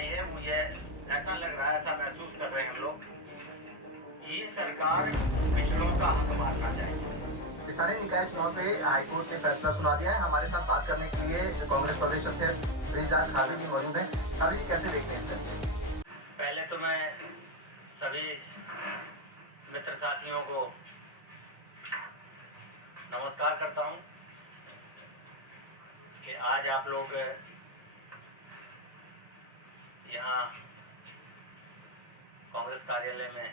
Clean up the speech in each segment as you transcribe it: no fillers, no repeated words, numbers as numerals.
आई है वो ये ऐसा लग रहा है, ऐसा महसूस कर रहे हैं हम लोग, ये सरकार पिछड़ों का हक मारना चाहती है। स्थानीय निकाय चुनाव पे हाईकोर्ट ने फैसला सुना दिया है। हमारे साथ बात करने के लिए कांग्रेस प्रदेश अध्यक्ष ब्रिजलाल खारवी जी मौजूद हैं। खारवी जी, कैसे देखते हैं इस फैसले? पहले तो मैं सभी मित्र साथियों को नमस्कार करता हूं कि आज आप लोग यहाँ कांग्रेस कार्यालय में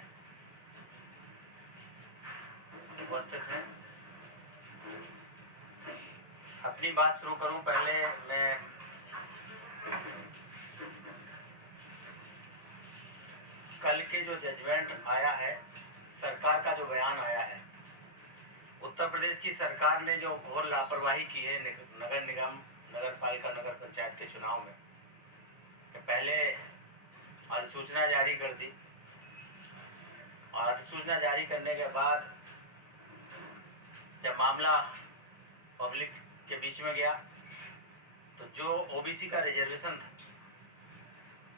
उपस्थित हैं। अपनी बात शुरू करूं, पहले मैं कल के जो जजमेंट आया है, सरकार का जो बयान आया है, उत्तर प्रदेश की सरकार ने जो घोर लापरवाही की है नगर निगम, नगर पालिका, नगर पंचायत के चुनाव में, कि पहले अधिसूचना जारी कर दी और अधिसूचना जारी करने के बाद जब मामला पब्लिक के बीच में गया तो जो ओबीसी का रिजर्वेशन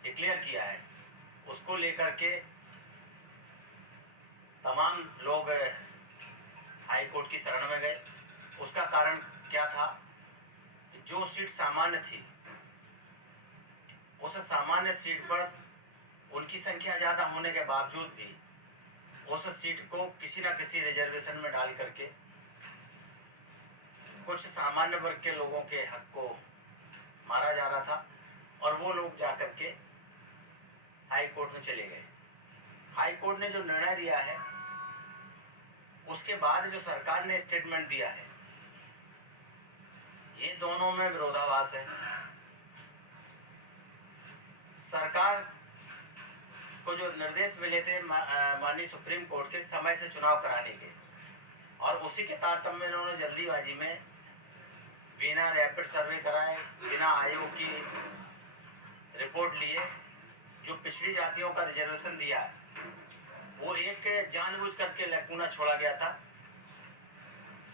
डिक्लेयर किया है उसको लेकर के तमाम लोग हाई कोर्ट की शरण में गए। उसका कारण क्या था कि जो सीट सामान्य थी उस सामान्य सीट पर उनकी संख्या ज़्यादा होने के बावजूद भी उस सीट को किसी न किसी रिजर्वेशन में डाल करके कुछ सामान्य वर्ग के लोगों के हक को मारा जा रहा था और वो लोग जाकर के हाई कोर्ट में चले गए। हाई कोर्ट ने जो निर्णय दिया है उसके बाद जो सरकार ने स्टेटमेंट दिया है, ये दोनों में विरोधाभास है। सरकार को जो निर्देश मिले थे माननीय सुप्रीम कोर्ट के समय से चुनाव कराने के, और उसी के तारतम्य में इन्होंने जल्दीबाजी में बिना रैपिड सर्वे कराए, बिना आयोग की रिपोर्ट लिए जो पिछड़ी जातियों का रिजर्वेशन दिया है वो एक जानबूझ करके लैकुना छोड़ा गया था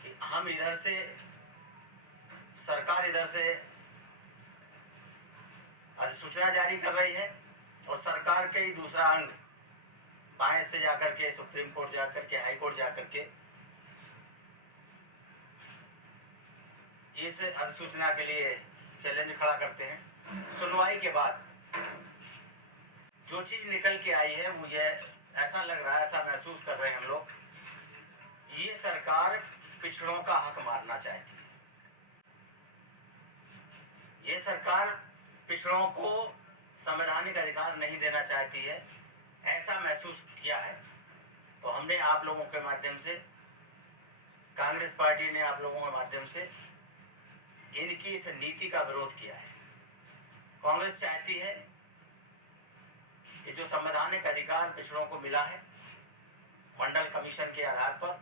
कि हम इधर से, सरकार इधर से अधिसूचना जारी कर रही है और सरकार के ही दूसरा अंग बाएं से जाकर के सुप्रीम कोर्ट जाकर के, हाई कोर्ट जाकर के इस अधिसूचना के लिए चैलेंज खड़ा करते हैं। सुनवाई के बाद जो चीज निकल के आई है वो ये ऐसा लग रहा है, ऐसा महसूस कर रहे हैं हम लोग, ये सरकार पिछड़ों का हक मारना चाहती है। ये सरकार पिछड़ों को संवैधानिक अधिकार नहीं देना चाहती है, ऐसा महसूस किया है। तो हमने आप लोगों के माध्यम से, कांग्रेस पार्टी ने आप लोगों के माध्यम से इनकी इस नीति का विरोध किया है। कांग्रेस चाहती है कि जो संवैधानिक अधिकार पिछड़ों को मिला है मंडल कमीशन के आधार पर,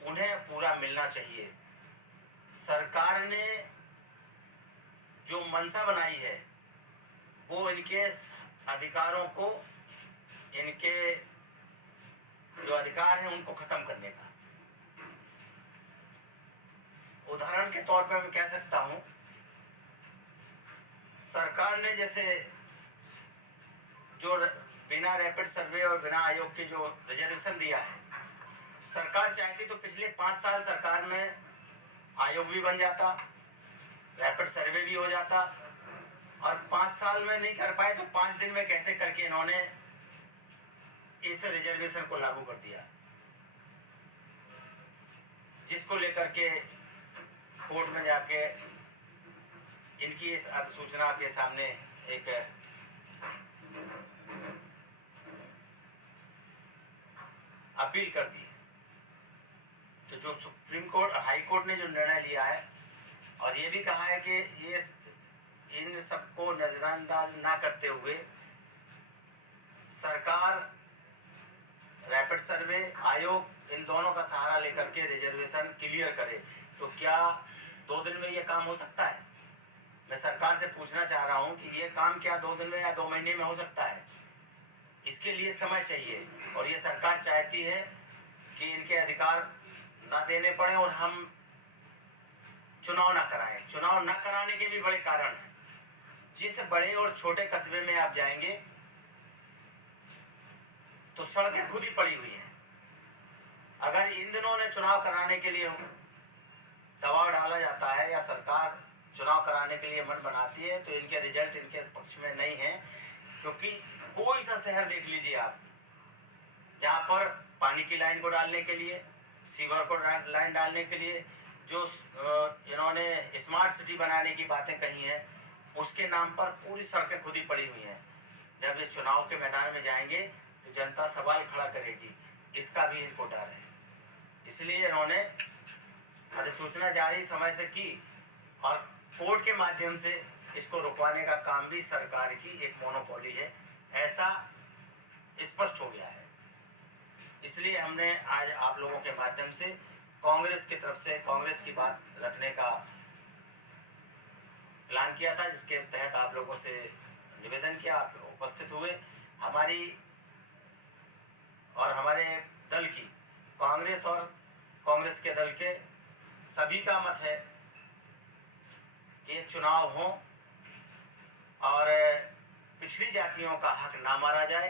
उन्हें पूरा मिलना चाहिए। सरकार ने जो मंशा बनाई है वो इनके अधिकारों को, इनके जो अधिकार हैं उनको खत्म करने का। उदाहरण के तौर पर मैं कह सकता हूं, सरकार ने जैसे जो बिना रैपिड सर्वे और बिना आयोग के जो रिजर्वेशन दिया है, सरकार चाहती तो पिछले 5 साल सरकार में आयोग भी बन जाता, रैपिड सर्वे भी हो जाता, और 5 साल में नहीं कर पाए तो 5 दिन में कैसे करके इन्होंने इस रिजर्वेशन को लागू कर दिया, जिसको लेकर के कोर्ट में जाके इनकी इस अधिसूचना के सामने एक अपील कर दी। तो जो सुप्रीम कोर्ट, हाई कोर्ट ने जो निर्णय लिया है और ये भी कहा है कि ये इन सबको नजरअंदाज ना करते हुए सरकार रैपिड सर्वे, आयोग, इन दोनों का सहारा लेकर के रिजर्वेशन क्लियर करे। तो क्या 2 दिन में ये काम हो सकता है? मैं सरकार से पूछना चाह रहा हूं कि ये काम क्या 2 दिन में या 2 महीने में हो सकता है? इसके लिए समय चाहिए और ये सरकार चाहती है कि इनके अधिकार ना देने पड़े और हम चुनाव ना कराएं। चुनाव ना कराने के भी बड़े कारण हैं। जिस बड़े और छोटे कस्बे में आप जाएंगे तो सड़कें खुद ही पड़ी हुई हैं। अगर इन दिनों ने चुनाव कराने के लिए दबाव डाला जाता है या सरकार चुनाव कराने के लिए मन बनाती है तो इनके रिजल्ट इनके पक्ष में नहीं है, क्योंकि कोई सा शहर देख लीजिए आप जहाँ पर पानी की लाइन को डालने के लिए, सीवर को लाइन डालने के लिए जो इन्होंने स्मार्ट सिटी बनाने की बातें कही हैं, उसके नाम पर पूरी सड़कें खुद ही पड़ी हुई हैं। जब ये चुनाव के मैदान में जाएंगे तो जनता सवाल खड़ा करेगी, इसका भी इनको डर है। इसलिए इन्होंने अधिसूचना जारी समय से की और कोर्ट के माध्यम से इसको रुकवाने का काम भी सरकार की एक मोनोपोली है, ऐसा स्पष्ट हो गया है। इसलिए हमने आज आप लोगों के माध्यम से कांग्रेस की तरफ से कांग्रेस की बात रखने का प्लान किया था, जिसके तहत आप लोगों से निवेदन किया, आप उपस्थित हुए। हमारी और हमारे दल की, कांग्रेस और कांग्रेस के दल के सभी का मत है कि ये चुनाव हो और पिछड़ी जातियों का हक ना मारा जाए,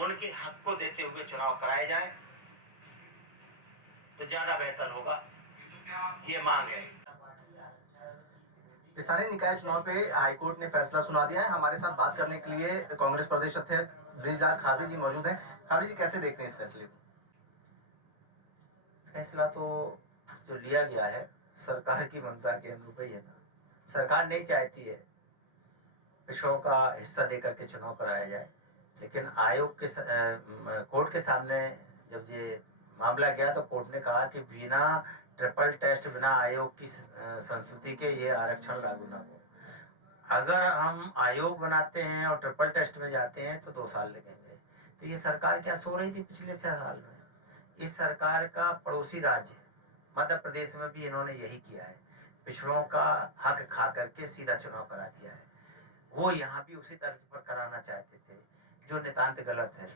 उनके हक को देते हुए चुनाव कराए जाए तो ज्यादा बेहतर होगा, ये मांग है। स्थानीय निकाय चुनाव पे हाईकोर्ट ने फैसला सुना दिया है। हमारे साथ बात करने के लिए कांग्रेस प्रदेश अध्यक्ष बृजलाल खाबरी जी मौजूद हैं। खाबरी जी, कैसे देखते हैं इस फैसले को? फैसला तो जो लिया गया है सरकार की मंशा के अनुरूप ही है ना। सरकार नहीं चाहती है पिछड़ों का हिस्सा देकर के चुनाव कराया जाए, लेकिन आयोग के कोर्ट के सामने जब ये मामला गया तो कोर्ट ने कहा कि बिना ट्रिपल टेस्ट, बिना आयोग की संस्तुति के ये आरक्षण लागू ना हो। अगर हम आयोग बनाते हैं और ट्रिपल टेस्ट में जाते हैं तो 2 साल लगेंगे। तो ये सरकार क्या सो रही थी पिछले 6 साल में? इस सरकार का पड़ोसी राज्य मध्य प्रदेश में भी इन्होंने यही किया है, पिछड़ों का हक खा करके सीधा चुनाव करा दिया है। वो यहाँ भी उसी तर्ज पर कराना चाहते थे, जो नितांत गलत है।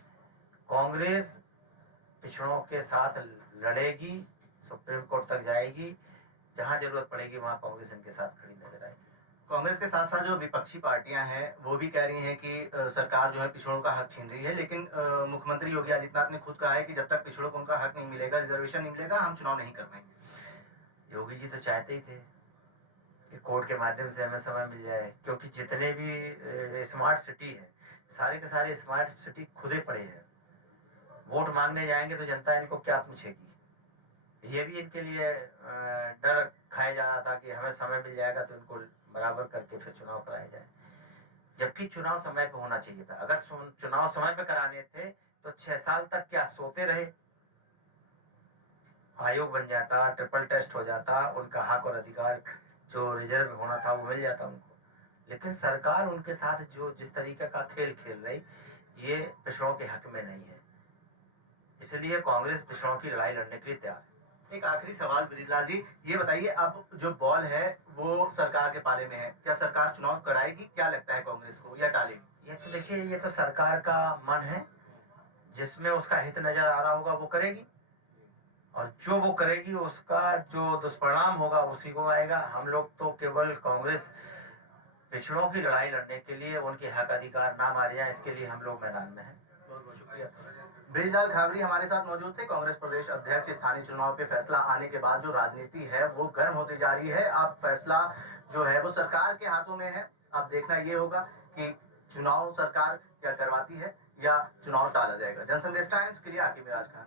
कांग्रेस पिछड़ों के साथ लड़ेगी, सुप्रीम कोर्ट तक जाएगी, जहां जरूरत पड़ेगी वहां कांग्रेस इनके साथ खड़ी नजर आएगी। कांग्रेस के साथ साथ जो विपक्षी पार्टियां हैं वो भी कह रही हैं कि सरकार जो है पिछड़ों का हक छीन रही है, लेकिन मुख्यमंत्री योगी आदित्यनाथ ने खुद कहा है कि जब तक पिछड़ों को उनका हक नहीं मिलेगा, रिजर्वेशन नहीं मिलेगा, हम चुनाव नहीं कर पाएंगे। योगी जी तो चाहते ही थे कि कोर्ट के माध्यम से हमें समय मिल जाए, क्योंकि जितने भी स्मार्ट सिटी है सारे के सारे स्मार्ट सिटी खुदे पड़े हैं। वोट मांगने जाएंगे तो जनता इनको क्या पूछेगी? ये भी इनके लिए डर खाया जा रहा था कि हमें समय मिल जाएगा तो इनको बराबर करके फिर चुनाव कराया जाए, जबकि चुनाव समय पे होना चाहिए था। अगर चुनाव समय पे कराने थे तो 6 साल तक क्या सोते रहे? आयोग बन जाता, ट्रिपल टेस्ट हो जाता, उनका हक और अधिकार जो रिजर्व में होना था वो मिल जाता उनको। लेकिन सरकार उनके साथ जो जिस तरीके का खेल खेल रही, ये पिछड़ों के हक में नहीं है। इसलिए कांग्रेस पिछड़ों की लड़ाई लड़ने के लिए तैयार है। एक आखिरी सवाल बृजलाल जी, ये बताइए, अब जो बॉल है वो सरकार के पाले में है, क्या सरकार चुनाव कराएगी? क्या लगता है कांग्रेस को, या टालेगी? ये तो देखिए, ये तो सरकार का मन है, जिसमें उसका हित नजर आ रहा होगा वो करेगी, और जो वो करेगी उसका जो दुष्परिणाम होगा उसी को आएगा। हम लोग तो केवल कांग्रेस पिछड़ों की लड़ाई लड़ने के लिए, उनके हक अधिकार ना मारे जाए, इसके लिए हम लोग मैदान में हैं। बहुत बहुत शुक्रिया। बृजलाल खाबरी हमारे साथ मौजूद थे, कांग्रेस प्रदेश अध्यक्ष। स्थानीय चुनाव पे फैसला आने के बाद जो राजनीति है वो गर्म होती जा रही है। अब फैसला जो है वो सरकार के हाथों में है। अब देखना ये होगा कि चुनाव सरकार क्या करवाती है या चुनाव टाला जाएगा। जनसंदेश टाइम्स के लिए आकिब मिराज खान।